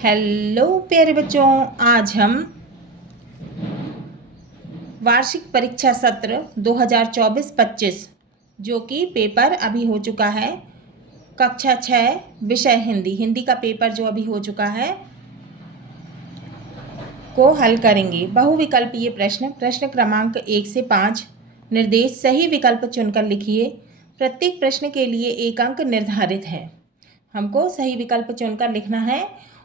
Hello प्यारे बच्चों, आज हम वार्षिक परीक्षा सत्र 2024-25 जो कि पेपर अभी हो चुका है, कक्षा 6 विषय हिंदी का पेपर जो अभी हो चुका है को हल करेंगे। बहुविकल्पीय प्रश्न क्रमांक 1 से 5 निर्देश सही विकल्प चुनकर लिखिए। प्रत्येक प्रश्न के लिए 1 अंक निर्धारित है। हमको सही विकल्प चुनकर लिखना है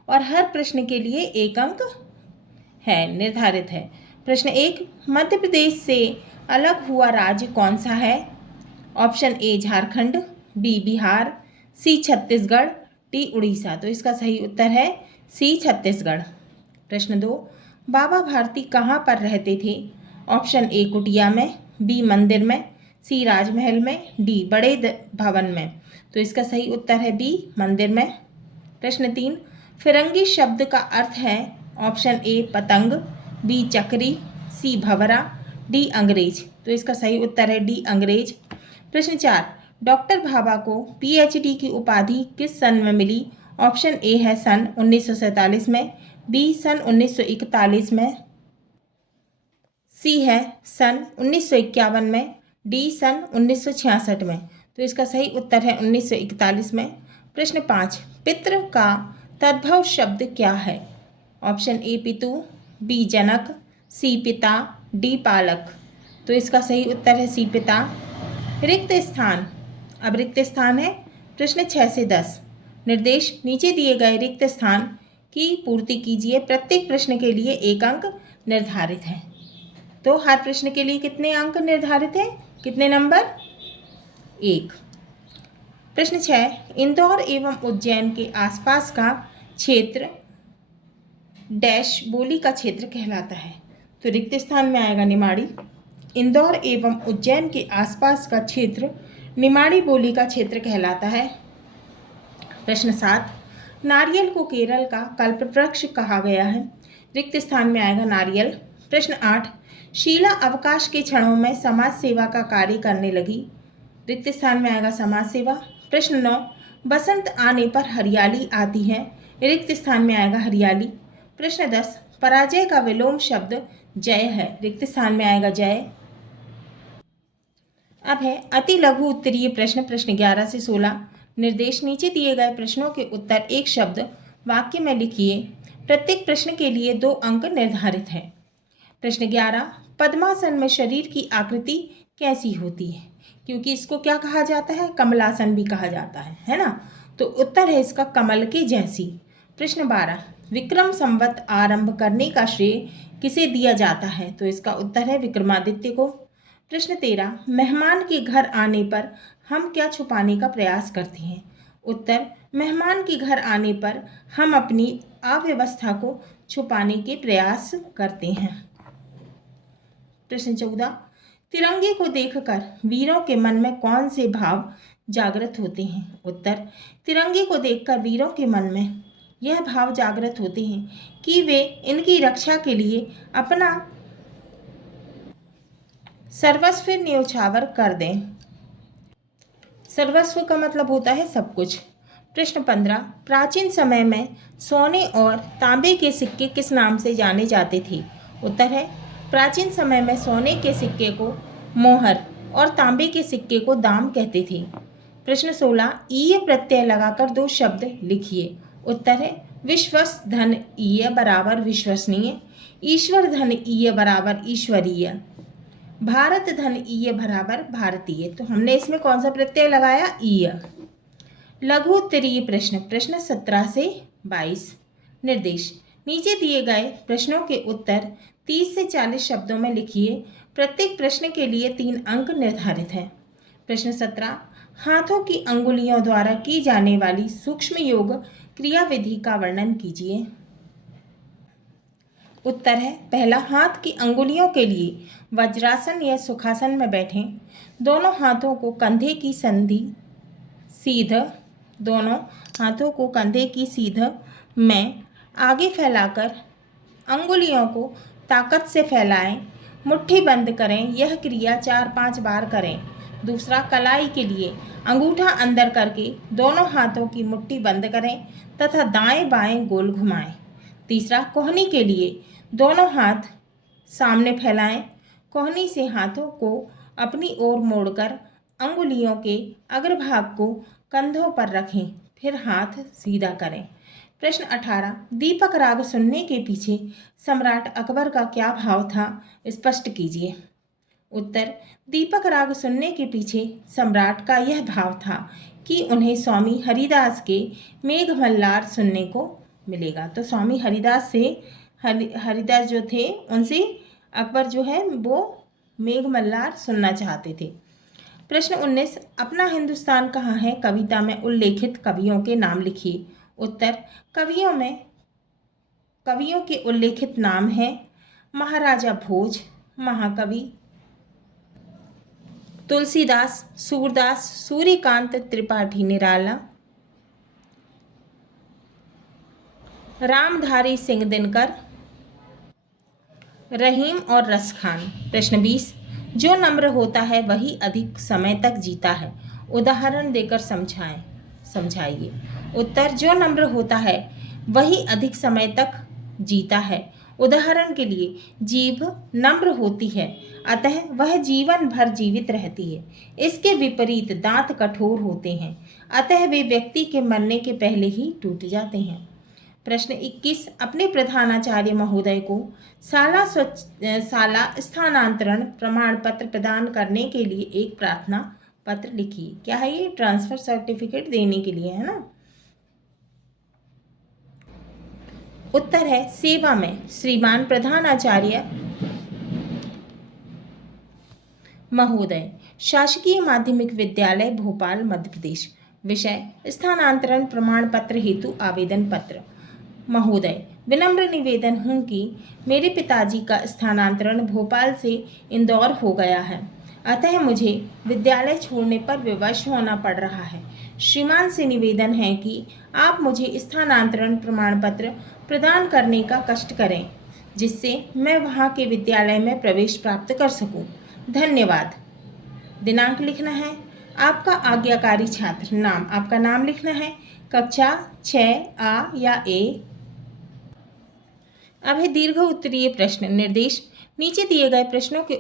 और हर प्रश्न के लिए 1 अंक है निर्धारित है। प्रश्न 1, मध्य प्रदेश से अलग हुआ राज्य कौन सा है? Option A Jharkhand, B Bihar, C Chhattisgarh, D Orissa. तो इसका सही उत्तर है सी छत्तीसगढ़। प्रश्न 2, बाबा भारती कहाँ पर रहते थे? ऑप्शन ए कुटिया में, बी मंदिर में, सी राजमहल में, डी बड़े भवन में। तो इसका सही उत्तर है बी मंदिर में। प्रश्न 3, फिरंगी शब्द का अर्थ है? ऑप्शन ए पतंग, बी चक्री, सी भंवरा, डी अंग्रेज। तो इसका सही उत्तर है डी अंग्रेज। प्रश्न 4, डॉक्टर भाभा को पीएचडी की उपाधि किस सन में मिली? ऑप्शन ए है सन 1947 में, बी सन 1941 में, सी है सन 1951 में, डी सन 1966 में। तो इसका सही उत्तर है 1941 में। प्रश्न 5, पितृ का तद्भव शब्द क्या है? ऑप्शन ए पितु, बी जनक, सी पिता, डी पालक। तो इसका सही उत्तर है सी पिता। रिक्त स्थान, अब रिक्त स्थान है प्रश्न 6 से 10। निर्देश नीचे दिए गए रिक्त स्थान की पूर्ति कीजिए। प्रत्येक प्रश्न के लिए 1 अंक निर्धारित है। तो हर प्रश्न के लिए कितने अंक निर्धारित हैं? कितने नंबर? 1। प्रश्न 6, इंदौर एवं उज्जैन के आसपास का क्षेत्र डैश बोली का क्षेत्र कहलाता है। तो रिक्त स्थान में आएगा निमाड़ी। इंदौर एवं उज्जैन के आसपास का क्षेत्र निमाड़ी बोली का क्षेत्र कहलाता है। प्रश्न 7, नारियल को केरल का कल्पवृक्ष कहा गया है। रिक्त स्थान में आएगा नारियल। प्रश्न 8, शीला अवकाश के क्षणों में समाज सेवा का कार्य करने लगी। रिक्त स्थान में आएगा समाज सेवा। प्रश्न 9, बसंत आने पर हरियाली आती है। रिक्त स्थान में आएगा हरियाली। प्रश्न 10, पराजय का विलोम शब्द जय है। रिक्त स्थान में आएगा जय। अब है अति लघु उत्तरीय प्रश्न 11 से 16। निर्देश नीचे दिए गए प्रश्नों के उत्तर एक शब्द वाक्य में लिखिए। प्रत्येक प्रश्न के लिए 2 अंक निर्धारित है। प्रश्न 11, पद्मासन में शरीर की आकृति कैसी होती है? क्योंकि इसको क्या कहा जाता है? कमलासन भी कहा जाता है ना? तो उत्तर है इसका कमल के जैसी। प्रश्न 12, विक्रम संवत आरंभ करने का श्रेय किसे दिया जाता है? तो इसका उत्तर है विक्रमादित्य को। प्रश्न 13, मेहमान के घर आने पर हम क्या छुपाने का प्रयास करते हैं? उत्तर, मेहमान के घर आने पर हम अपनी अव्यवस्था को छुपाने के प्रयास करते हैं। प्रश्न 14, तिरंगे को देखकर वीरों के मन में कौन से भाव जागृत होते हैं? उत्तर, तिरंगे को देखकर वीरों के मन में यह भाव जागृत होते हैं कि वे इनकी रक्षा के लिए अपना सर्वस्व न्योछावर कर दें। सर्वस्व का मतलब होता है सब कुछ। प्रश्न 15, प्राचीन समय में सोने और तांबे के सिक्के किस नाम से जाने जाते थे? उत्तर है, प्राचीन समय में सोने के सिक्के को मोहर और तांबे के सिक्के को दाम कहते थे। प्रश्न 16, ईय प्रत्यय लगाकर 2 शब्द लिखिए। उत्तर है, विश्वस धन ईय बराबर विश्वसनीय, ईश्वर धन ईय बराबर ईश्वरीय, भारत धन ईय बराबर भारतीय। तो हमने इसमें कौन सा प्रत्यय लगाया? ईय। लघु उत्तरीय प्रश्न 17 से 22। निर्देश नीचे दिए गए प्रश्नों के उत्तर 30 से 40 शब्दों में लिखिए। प्रत्येक प्रश्न के लिए 3 अंक निर्धारित है। प्रश्न 17, हाथों की अंगुलियों द्वारा की जाने वाली सूक्ष्म योग क्रियाविधि का वर्णन कीजिए। उत्तर है, पहला, हाथ की अंगुलियों के लिए वज्रासन या सुखासन में बैठें। दोनों हाथों को कंधे की संधि सीध दोनों हाथों को कंधे की सीध में आगे फैलाकर अंगुलियों को ताकत से फैलाएं। मुट्ठी बंद करें। यह क्रिया 4-5 बार करें। दूसरा, कलाई के लिए अंगूठा अंदर करके दोनों हाथों की मुट्ठी बंद करें तथा दाएं बाएं गोल घुमाएं। तीसरा, कोहनी के लिए दोनों हाथ सामने फैलाएं। कोहनी से हाथों को अपनी ओर मोड़कर अंगुलियों के अग्रभाग को कंधों पर रखें, फिर हाथ सीधा करें। प्रश्न 18, दीपक राग सुनने के पीछे सम्राट अकबर का क्या भाव था, स्पष्ट कीजिए। उत्तर, दीपक राग सुनने के पीछे सम्राट का यह भाव था कि उन्हें स्वामी हरिदास के मेघमल्लार सुनने को मिलेगा। तो स्वामी हरिदास से हरिदास जो थे उनसे अकबर जो है वो मेघमल्लार सुनना चाहते थे। प्रश्न 19, अपना हिंदुस्तान कहाँ है कविता में उल्लेखित कवियों के नाम लिखिए। उत्तर, कवियों के उल्लेखित नाम हैं महाराजा भोज, महाकवि तुलसीदास, सूरदास, सूर्यकांत त्रिपाठी निराला, रामधारी सिंह दिनकर, रहीम और रसखान। प्रश्न 20, जो नम्र होता है वही अधिक समय तक जीता है, उदाहरण देकर समझाइए। उत्तर, जो नम्र होता है वही अधिक समय तक जीता है। उदाहरण के लिए, जीभ नम्र होती है अतः वह जीवन भर जीवित रहती है। इसके विपरीत दांत कठोर होते हैं अतः वे व्यक्ति के मरने के पहले ही टूट जाते हैं। प्रश्न 21, अपने प्रधानाचार्य महोदय को शाला स्थानांतरण प्रमाण पत्र प्रदान करने के लिए एक प्रार्थना पत्र लिखिए। क्या है ये? ट्रांसफर सर्टिफिकेट देने के लिए, है ना। उत्तर है, सेवा में श्रीमान प्रधानाचार्य महोदय, शासकीय माध्यमिक विद्यालय भोपाल मध्य प्रदेश। विषय, स्थानांतरण प्रमाण पत्र हेतु आवेदन पत्र। महोदय, विनम्र निवेदन हूँ कि मेरे पिताजी का स्थानांतरण भोपाल से इंदौर हो गया है अतः मुझे विद्यालय छोड़ने पर विवश होना पड़ रहा है। श्रीमान से निवेदन है कि आप मुझे स्थानांतरण प्रमाण पत्र प्रदान करने का कष्ट करें जिससे मैं वहाँ के विद्यालय में प्रवेश प्राप्त कर सकूं। धन्यवाद। दिनांक लिखना है, आपका आज्ञाकारी छात्र, नाम, आपका नाम लिखना है, कक्षा 6A या A। अब है दीर्घ उत्तरीय प्रश्न निर्देश। नीचे दिए गए प्रश्नों के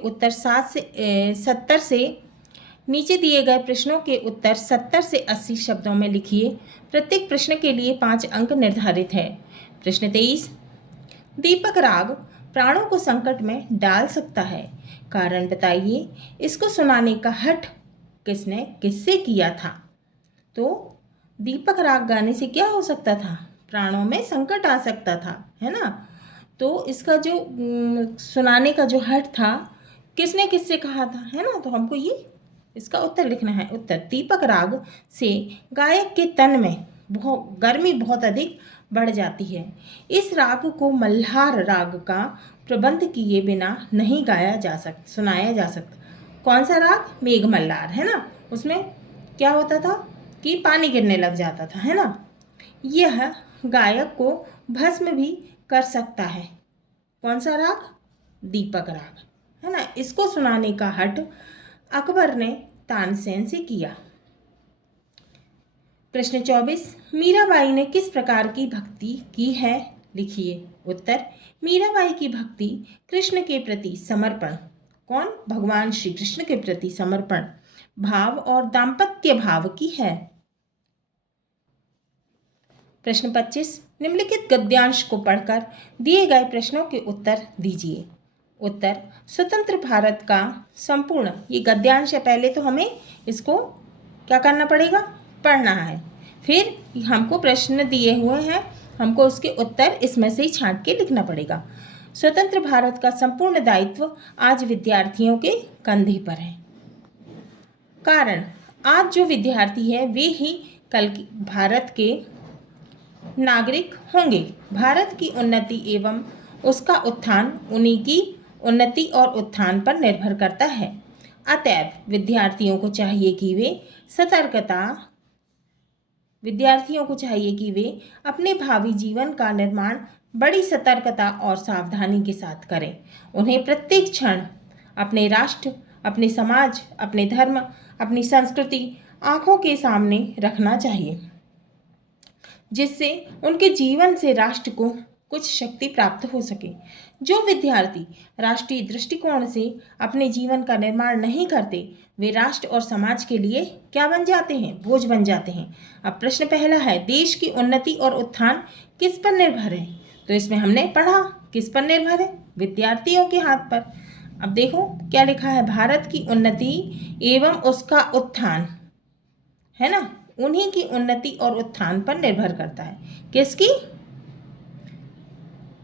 उत्तर 70 से 80 शब्दों में लिखिए। प्रत्येक प्रश्न के लिए 5 अंक निर्धारित है। प्रश्न 23, दीपक राग प्राणों को संकट में डाल सकता है, कारण बताइए। इसको सुनाने का हठ किससे किया था? तो दीपक राग गाने से क्या हो सकता था? प्राणों में संकट आ सकता था, है ना। तो इसका जो सुनाने का जो हठ था किससे कहा था, है ना। तो हमको ये इसका उत्तर लिखना है। उत्तर, दीपक राग से गायक के तन में गर्मी बहुत अधिक बढ़ जाती है। इस राग को मल्हार राग का प्रबंध किए बिना नहीं सुनाया जा सकता। कौन सा राग? मेघमल्लार, है ना। उसमें क्या होता था कि पानी गिरने लग जाता था, है ना। यह गायक को भस्म भी कर सकता है। कौन सा राग? दीपक राग, है ना। इसको सुनाने का हठ अकबर ने तानसेन से किया। प्रश्न 24, मीराबाई ने किस प्रकार की भक्ति की है, लिखिए। उत्तर, मीराबाई की भक्ति कृष्ण के प्रति समर्पण, कौन? भगवान श्री कृष्ण के प्रति समर्पण भाव और दाम्पत्य भाव की है। प्रश्न 25, निम्नलिखित गद्यांश को पढ़कर दिए गए प्रश्नों के उत्तर दीजिए। उत्तर, स्वतंत्र भारत का संपूर्ण, ये गद्यांश है, पहले तो हमें इसको क्या करना पड़ेगा? पढ़ना है। फिर हमको प्रश्न दिए हुए हैं, हमको उसके उत्तर इसमें से ही छांट के लिखना पड़ेगा। स्वतंत्र भारत का संपूर्ण दायित्व आज विद्यार्थियों के कंधे पर है। कारण, आज जो विद्यार्थी है वे ही कल भारत के नागरिक होंगे। भारत की उन्नति एवं उसका उत्थान उन्हीं की उन्नति और उत्थान पर निर्भर करता है। अतएव विद्यार्थियों को चाहिए कि वे अपने भावी जीवन का निर्माण बड़ी सतर्कता और सावधानी के साथ करें। उन्हें प्रत्येक क्षण अपने राष्ट्र, अपने समाज, अपने धर्म, अपनी संस्कृति आंखों के सामने रखना चाहिए, जिससे उनके जीवन से राष्ट्र को कुछ शक्ति प्राप्त हो सके। जो विद्यार्थी राष्ट्रीय दृष्टिकोण से अपने जीवन का निर्माण नहीं करते, वे राष्ट्र और समाज के लिए क्या बन जाते हैं? बोझ बन जाते हैं। अब प्रश्न पहला है, देश की उन्नति और उत्थान किस पर निर्भर है? तो इसमें हमने पढ़ा किस पर निर्भर है? विद्यार्थियों के हाथ पर। अब देखो क्या लिखा है, भारत की उन्नति एवं उसका उत्थान, है ना, उन्हीं की उन्नति और उत्थान पर निर्भर करता है। किसकी?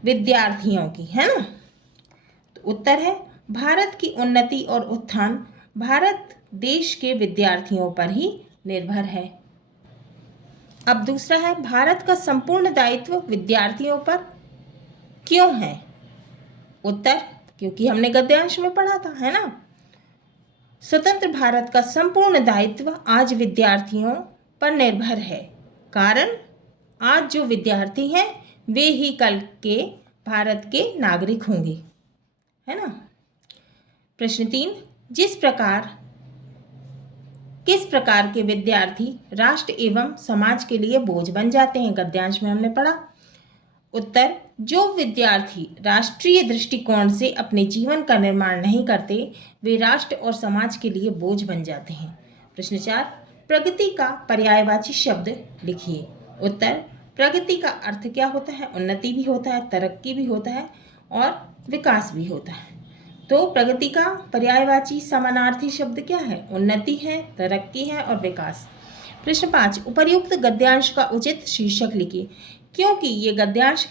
विद्यार्थियों की, है ना। तो उत्तर है भारत की उन्नति और उत्थान भारत देश के विद्यार्थियों पर ही निर्भर है। अब दूसरा है, भारत का संपूर्ण दायित्व विद्यार्थियों पर क्यों है? उत्तर, क्योंकि हमने गद्यांश में पढ़ा था, है ना। स्वतंत्र भारत का संपूर्ण दायित्व आज विद्यार्थियों पर निर्भर है। कारण, आज जो विद्यार्थी हैं वे ही कल के भारत के नागरिक होंगे, है ना। प्रश्न 3, किस प्रकार के विद्यार्थी राष्ट्र एवं समाज के लिए बोझ बन जाते हैं? गद्यांश में हमने पढ़ा। उत्तर, जो विद्यार्थी राष्ट्रीय दृष्टिकोण से अपने जीवन का निर्माण नहीं करते, वे राष्ट्र और समाज के लिए बोझ बन जाते हैं। प्रश्न 4, प्रगति का पर्यायवाची शब्द लिखिए। उत्तर, प्रगति का अर्थ क्या होता है? उन्नति भी होता है, तरक्की भी होता है और विकास भी होता है। तो प्रगति का पर्यायवाची समानार्थी शब्द क्या है? उन्नति है, तरक्की है और विकास। प्रश्न 5, उपर्युक्त गद्यांश का उचित शीर्षक लिखिए। क्योंकि ये गद्यांश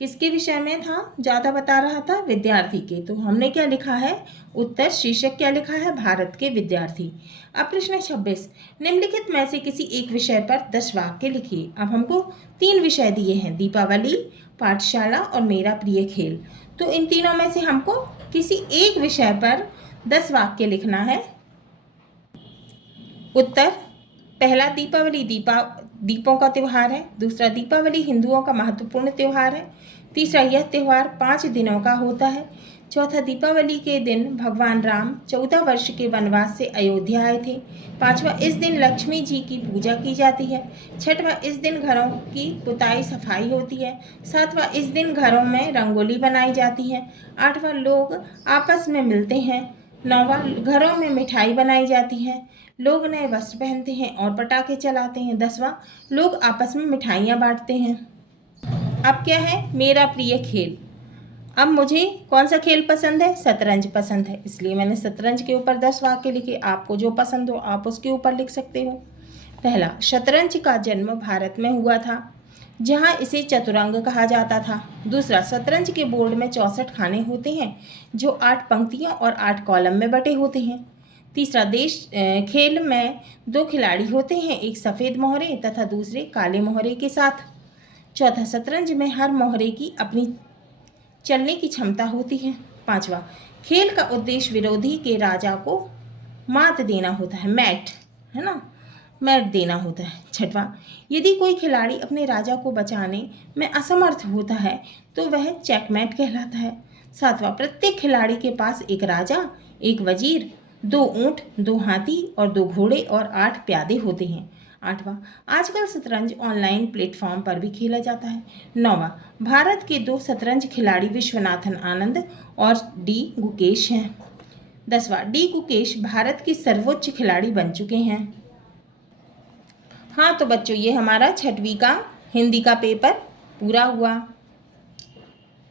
किसके विषय में था? ज़्यादा बता रहा था विद्यार्थी के। तो हमने क्या लिखा है? उत्तर शीर्षक क्या लिखा है? भारत के विद्यार्थी। अब प्रश्न 26, निम्नलिखित में से किसी एक विषय पर 10 वाक्य लिखिए। अब हमको 3 विषय दिए हैं, दीपावली, पाठशाला और मेरा प्रिय खेल। तो इन तीनों में से हमको किसी एक विषय पर 10 वाक्य लिखना है। उत्तर, पहला दीपावली दीपों का त्यौहार है। दूसरा, दीपावली हिंदुओं का महत्वपूर्ण त्यौहार है। तीसरा, यह त्यौहार 5 दिनों का होता है। चौथा, दीपावली के दिन भगवान राम 14 वर्ष के वनवास से अयोध्या आए थे। पांचवा, इस दिन लक्ष्मी जी की पूजा की जाती है। छठवां, इस दिन घरों की पुताई सफाई होती है। सातवां, इस दिन घरों में रंगोली बनाई जाती है। आठवां, लोग आपस में मिलते हैं। नौवां, घरों में मिठाई बनाई जाती है। लोग नए वस्त्र पहनते हैं और पटाखे चलाते हैं। 10वां, लोग आपस में मिठाइयाँ बांटते हैं। अब क्या है? मेरा प्रिय खेल। अब मुझे कौन सा खेल पसंद है? शतरंज पसंद है, इसलिए मैंने शतरंज के ऊपर 10 वाक्य लिखे। आपको जो पसंद हो आप उसके ऊपर लिख सकते हो। पहला, शतरंज का जन्म भारत में हुआ था, जहां इसे चतुरंग कहा जाता था। दूसरा, शतरंज के बोर्ड में 64 खाने होते हैं, जो 8 पंक्तियों और 8 कॉलम में बटे होते हैं। तीसरा, खेल में 2 खिलाड़ी होते हैं, एक सफ़ेद मोहरे तथा दूसरे काले मोहरे के साथ। चौथा, शतरंज में हर मोहरे की अपनी चलने की क्षमता होती है। पांचवा, खेल का उद्देश्य विरोधी के राजा को मात देना होता है, मैट, है ना, मैट देना होता है। छठवां, यदि कोई खिलाड़ी अपने राजा को बचाने में असमर्थ होता है तो वह चेकमेट कहलाता है। सातवां, प्रत्येक खिलाड़ी के पास एक राजा, एक वजीर, 2 ऊंट, 2 हाथी और 2 घोड़े और 8 प्यादे होते हैं। आठवां, आजकल शतरंज ऑनलाइन प्लेटफॉर्म पर भी खेला जाता है। नौवां, भारत के 2 शतरंज खिलाड़ी विश्वनाथन आनंद और डी गुकेश हैं। 10वां, डी गुकेश भारत के सर्वोच्च खिलाड़ी बन चुके हैं। हाँ तो बच्चों, ये हमारा 6वीं का हिंदी का पेपर पूरा हुआ।